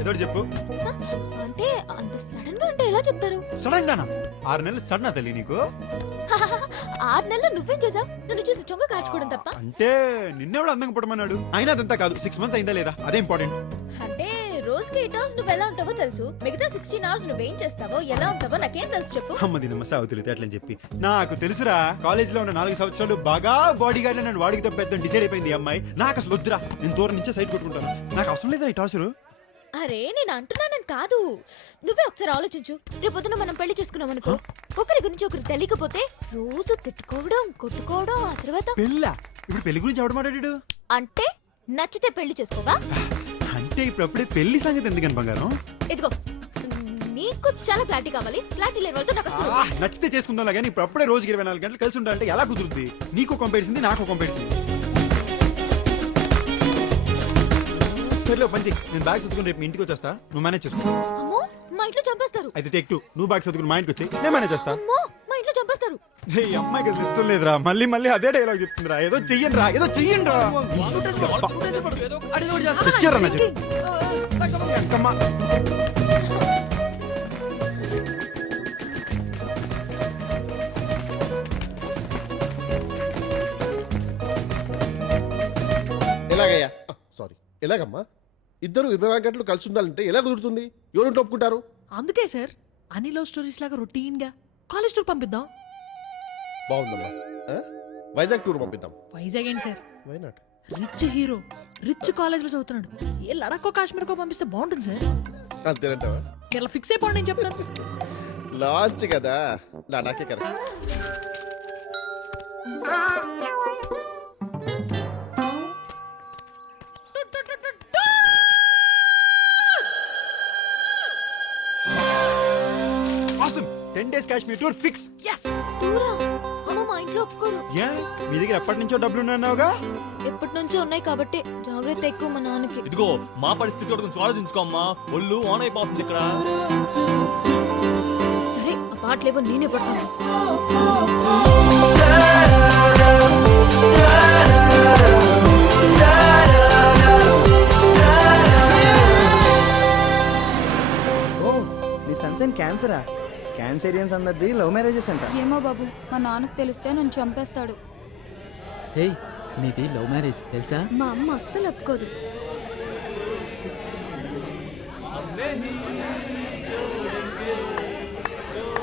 ఏదో చెప్పు. అంటే అంత సడన్ గా అంటే ఎలా చెప్తారు? సడన్ గానా? 6 నెలలు సడన్ తెలియ నీకు? 6 నెలలు నువ్వేం చేసావు? నన్ను చూసి చొంగ కాల్చుకోవడం తప్ప? అంటే నిన్నెవడు అందంగా పడమన్నాడు? అయినా అదంతా కాదు, 6 మంత్స్ అయిందా లేదా అదే ఇంపార్టెంట్. అంటే రోజుకి 8 అవర్స్ నువ్వు ఎలా ఉంటావో తెలుసు, మిగతా 16 అవర్స్ నువ్వేం చేస్తావో ఎలా ఉంటావో నాకేం తెలుసు చెప్పు. అమ్మది నమ్మ సావుతులు అట్లని చెప్పి నాకు తెలుసురా. కాలేజ్ లో ఉన్న 4 సంవత్సరాలు బాగా బాడీ గార్డ్ నన్ను వాడికి తప్పేద్దాం డిసైడ్ అయిపోయింది ఈ అమ్మాయి. నాకు అసలు వద్దురా, నేను దూరం నుంచే సైడ్ కొట్టుకుంటాను. నాకు అవసరం లేదా ఈ టార్చర్. అరే నేను అంటున్నానని కాదు, నువ్వే ఒకసారి ఆలోచించు. రేపొద్దున మనం పెళ్లి చేసుకున్నాం అనుకో, ఒకరి గురించి ఒకరికి తెలియకపోతే రోజు తిట్టుకోవడం కొట్టుకోవడం, ఆ తర్వాత పెళ్ళా? ఇప్పుడు పెళ్లి గురించి ఎవడు మాట్లాడాడు? అంటే నచ్చితే పెళ్లి చేసుకోవా? అంటే ఇప్పుడు అప్పుడే పెళ్లి సంగతి ఎందుకని బంగారం? ఇదిగో నీకు చాలా క్లారిటీ కావాలి, క్లారిటీ లేని వాళ్ళతో నాకు అసలు నచ్చితే చేసుకుందాం కానీ ఇప్పుడు అప్పుడే రోజుకి 24 గంటలు కలిసి ఉండాలంటే ఎలా కుదురుద్ది? నీకు కంపేరిసింది నాకు కంపేరిసింది. సరేలే పంచి, నేను బ్యాగ్ చదువుకుని రేపు మీ ఇంటికి వచ్చేస్తా, నువ్వు మేనేజ్ చేసుకో. అమ్మో మా ఇంట్లో చంపేస్తారు. అయితే టేక్ 2, నువ్వు బ్యాగ్ చదువుకుని మా ఇంటికి వచ్చి నేను మేనేజ్ చేస్తా. అమ్మో మా ఇంట్లో చంపేస్తారు. ఈ అమ్మాయికి అసలు ఇష్టం లేదురా, మళ్ళీ మళ్ళీ అదే డైలాగ్ చెప్తుందిరా. ఏదో చెయ్యండి రా, ఏదో చెయ్యండి రా. చచ్చారా నా చెప్పి ఎలాగయ్యా? సారీ, ఎలాగమ్మా? ఇద్దరు 24 గంటలు కలిసి ఉండాలంటే ఎలా కుదురుతుంది? ఎవరు ఒప్పుకుంటారు? అందుకే సార్ అన్ని లవ్ స్టోరీస్ లాగా రొటీన్ గా కాలేజ్ టూర్ పంపిద్దాం. బాగుందమ్మా. వైజాగ్ టూర్ పంపిద్దాం. వైజాగ్ ఏంటి sir? Why not? Rich hero rich college లో చదువుతున్నాడు, ఏ లడాక్కో కాశ్మీర్కో పంపిస్తే బాగుంటుంది సార్. అంతేనంటావా? ఇలా ఫిక్స్ అయిపోండి, నేను చెప్తాను. లాంచ్ కదా, లడాకే correct. awesome 10 days Kashmir tour fix. yes టూరా? అమ్మ మా ఇంట్లో ఒప్పుకోరు. యా, మీ దగ్గర ఎప్పటి నుంచో డబ్బులు ఉన్నాయన్నావుగా? ఎప్పటి నుంచో ఉన్నాయి కాబట్టి జాగ్రత్త ఎక్కువ మా నాన్నకి. ఇదిగో మా పరిస్థితి కూడా కొంచెం ఆలోచించుకో అమ్మా, ఒళ్ళు ఆన్ అయిపోతుంది ఇక్కడ. సరే ఆ పాటలేవో నేనే పడతాను. నీ సన్సైన్ క్యాన్సరా? క్యాన్సరియన్స్ అందరిది లవ్ మ్యారేజెస్ అంట. ఏమో బాబు, మా నాన్నకు తెలిస్తే నన్ను చంపేస్తాడు. ఏయ్, నీది లవ్ మ్యారేజ్ తెలుసా? మా అమ్మ అస్సలు ఒప్పుకోదు.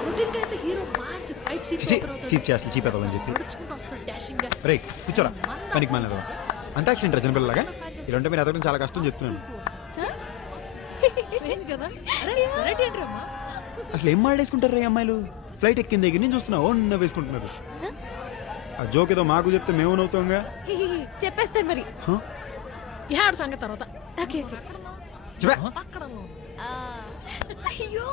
రొటీన్ గా అయితే హీరో మంచి ఫైట్ సీన్స్ చీప్ చేస్తా చీప్ అవుతుందని చెప్పి నడుచుకుంటూ వస్తాడు డాషింగ్ గా. రే కూర్చోరా, పనికి మళ్ళీ అంతా యాక్సిడెంట్ జనపిల్లలాగా ఇలాంటి మీరు ఎదగడం చాలా కష్టం చెప్తున్నాను. సేమ్ కదా. అరే వెరైటీ ఏంటి అమ్మా? అసలు ఏం మాడేసుకుంటారు రే అమ్మాయిలు? ఫ్లైట్ ఎక్కిన దగ్గర నుంచి చూస్తున్నా ఓన్న వేసుకుంటున్నారు. ఆ జోక్ ఏదో మాకు చెప్తే మేము నవ్వుతాంగా. చెప్పేస్తాను మరి. యాడ్ సంగతి తర్వాత. Okay okay. పక్కన అయ్యో